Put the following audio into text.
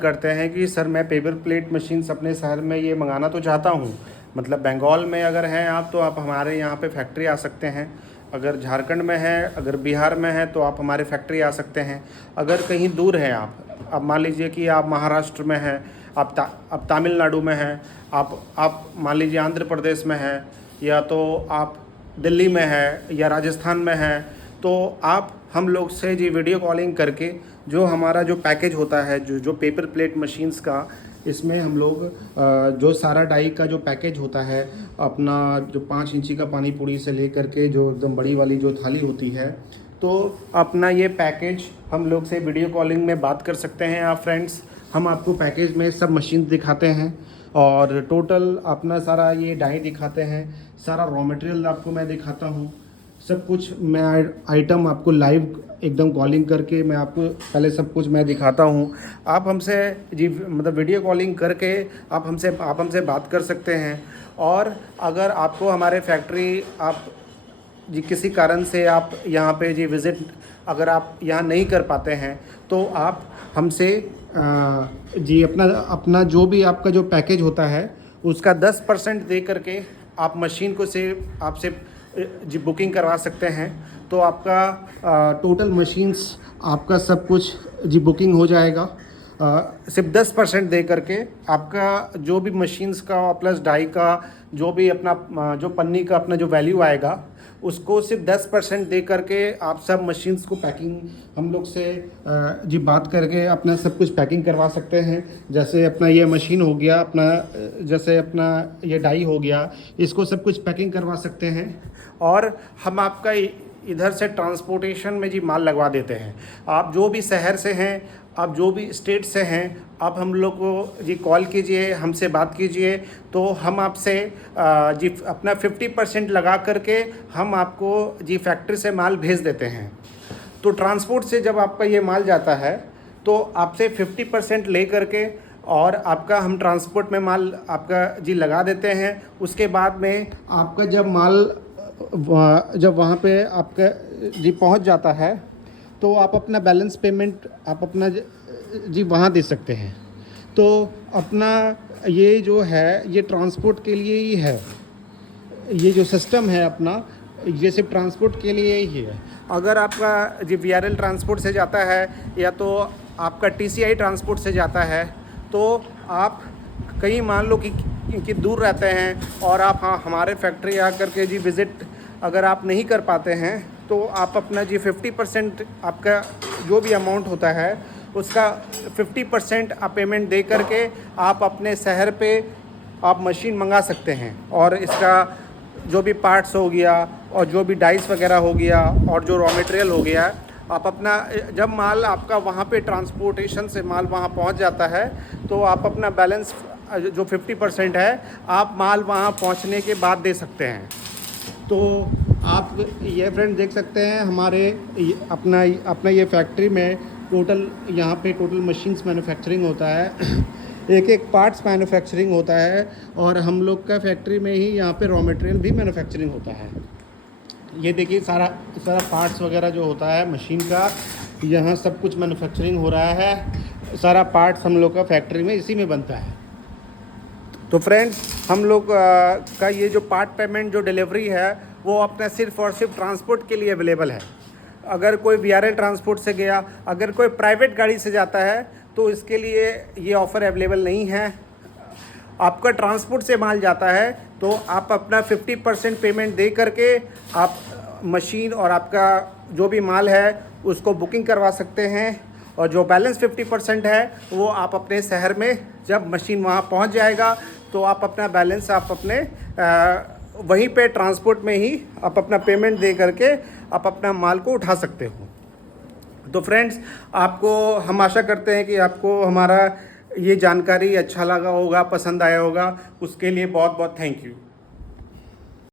करते हैं कि सर मैं पेपर प्लेट मशीन्स अपने शहर में ये मंगाना तो चाहता हूँ, मतलब बंगाल में अगर हैं आप तो आप हमारे यहाँ पे फैक्ट्री आ सकते हैं। अगर झारखंड में है, अगर बिहार में है तो आप हमारे फैक्ट्री आ सकते हैं। अगर कहीं दूर हैं आप, अब मान लीजिए कि आप महाराष्ट्र में हैं, आप तमिलनाडु में हैं, आप मान लीजिए आंध्र प्रदेश में हैं, या तो आप दिल्ली में है या राजस्थान में है, तो आप हम लोग से जी वीडियो कॉलिंग करके जो हमारा जो पैकेज होता है, जो पेपर प्लेट मशीन्स का, इसमें हम लोग जो सारा डाई का जो पैकेज होता है, अपना जो 5 इंची का पानी पूरी से लेकर के जो एकदम बड़ी वाली जो थाली होती है, तो अपना ये पैकेज हम लोग से वीडियो कॉलिंग में बात कर सकते हैं आप फ्रेंड्स। हम आपको पैकेज में सब मशीन दिखाते हैं और टोटल अपना सारा ये डाई दिखाते हैं, सारा रॉ मटेरियल आपको मैं दिखाता हूँ, सब कुछ मैं आइटम आपको लाइव एकदम कॉलिंग करके मैं आपको पहले सब कुछ मैं दिखाता हूँ। आप हमसे जी मतलब वीडियो कॉलिंग करके आप हमसे बात कर सकते हैं। और अगर आपको हमारे फैक्ट्री आप जी किसी कारण से आप यहाँ पे जी विज़िट अगर आप यहाँ नहीं कर पाते हैं तो आप हमसे जी अपना जो भी आपका जो पैकेज होता है उसका 10% दे करके आप मशीन को से आपसे जी बुकिंग करवा सकते हैं। तो आपका टोटल मशीन्स आपका सब कुछ जी बुकिंग हो जाएगा। सिर्फ 10% दे करके आपका जो भी मशीन्स का प्लस डाई का जो भी अपना जो पन्नी का अपना जो वैल्यू आएगा उसको सिर्फ 10% दे करके आप सब मशीन्स को पैकिंग हम लोग से जी बात करके अपना सब कुछ पैकिंग करवा सकते हैं। जैसे अपना ये मशीन हो गया, अपना जैसे अपना ये डाई हो गया, इसको सब कुछ पैकिंग करवा सकते हैं। और हम आपका इधर से ट्रांसपोर्टेशन में जी माल लगवा देते हैं। आप जो भी शहर से हैं, आप जो भी स्टेट से हैं, आप हम लोग को जी कॉल कीजिए, हमसे बात कीजिए, तो हम आपसे जी अपना 50% लगा करके हम आपको जी फैक्ट्री से माल भेज देते हैं। तो ट्रांसपोर्ट से जब आपका ये माल जाता है तो आपसे 50% ले करके और आपका हम ट्रांसपोर्ट में माल आपका जी लगा देते हैं। उसके बाद में आपका जब माल जब वहाँ पे आपका जी पहुँच जाता है तो आप अपना बैलेंस पेमेंट आप अपना जी वहाँ दे सकते हैं। तो अपना ये जो है ये ट्रांसपोर्ट के लिए ही है, ये जो सिस्टम है अपना ये सिर्फ ट्रांसपोर्ट के लिए ही है। अगर आपका जी VRL ट्रांसपोर्ट से जाता है या तो आपका TCI ट्रांसपोर्ट से जाता है, तो आप कहीं मान लो कि दूर रहते हैं और आप हमारे फैक्ट्री आकर के जी विज़िट अगर आप नहीं कर पाते हैं तो आप अपना जी 50% आपका जो भी अमाउंट होता है उसका 50% आप पेमेंट दे करके आप अपने शहर पे आप मशीन मंगा सकते हैं। और इसका जो भी पार्ट्स हो गया और जो भी डाइस वगैरह हो गया और जो रॉ मटेरियल हो गया, आप अपना जब माल आपका वहाँ पे ट्रांसपोर्टेशन से माल वहाँ पहुँच जाता है तो आप अपना बैलेंस जो 50% है आप माल वहाँ पहुँचने के बाद दे सकते हैं। तो आप ये फ्रेंड देख सकते हैं हमारे अपना ये फैक्ट्री में टोटल यहाँ पे टोटल मशीन्स मैन्युफैक्चरिंग होता है, एक पार्ट्स मैन्युफैक्चरिंग होता है और हम लोग का फैक्ट्री में ही यहाँ पे रॉ मटेरियल भी मैन्युफैक्चरिंग होता है। ये देखिए सारा पार्ट्स वगैरह जो होता है मशीन का, यहाँ सब कुछ मैन्युफैक्चरिंग हो रहा है। सारा पार्ट्स हम लोग का फैक्ट्री में इसी में बनता है। तो फ्रेंड्स हम लोग का ये जो पार्ट पेमेंट जो डिलीवरी है वो अपना सिर्फ और सिर्फ ट्रांसपोर्ट के लिए अवेलेबल है। अगर कोई VRL ट्रांसपोर्ट से गया, अगर कोई प्राइवेट गाड़ी से जाता है तो इसके लिए ये ऑफ़र अवेलेबल नहीं है। आपका ट्रांसपोर्ट से माल जाता है तो आप अपना 50% पेमेंट दे करके आप मशीन और आपका जो भी माल है उसको बुकिंग करवा सकते हैं। और जो बैलेंस 50% है वो आप अपने शहर में जब मशीन वहाँ पहुँच जाएगा तो आप अपना बैलेंस आप अपने वहीं पे ट्रांसपोर्ट में ही आप अपना पेमेंट दे करके आप अपना माल को उठा सकते हो। तो फ्रेंड्स आपको हम आशा करते हैं कि आपको हमारा ये जानकारी अच्छा लगा होगा, पसंद आया होगा। उसके लिए बहुत बहुत थैंक यू।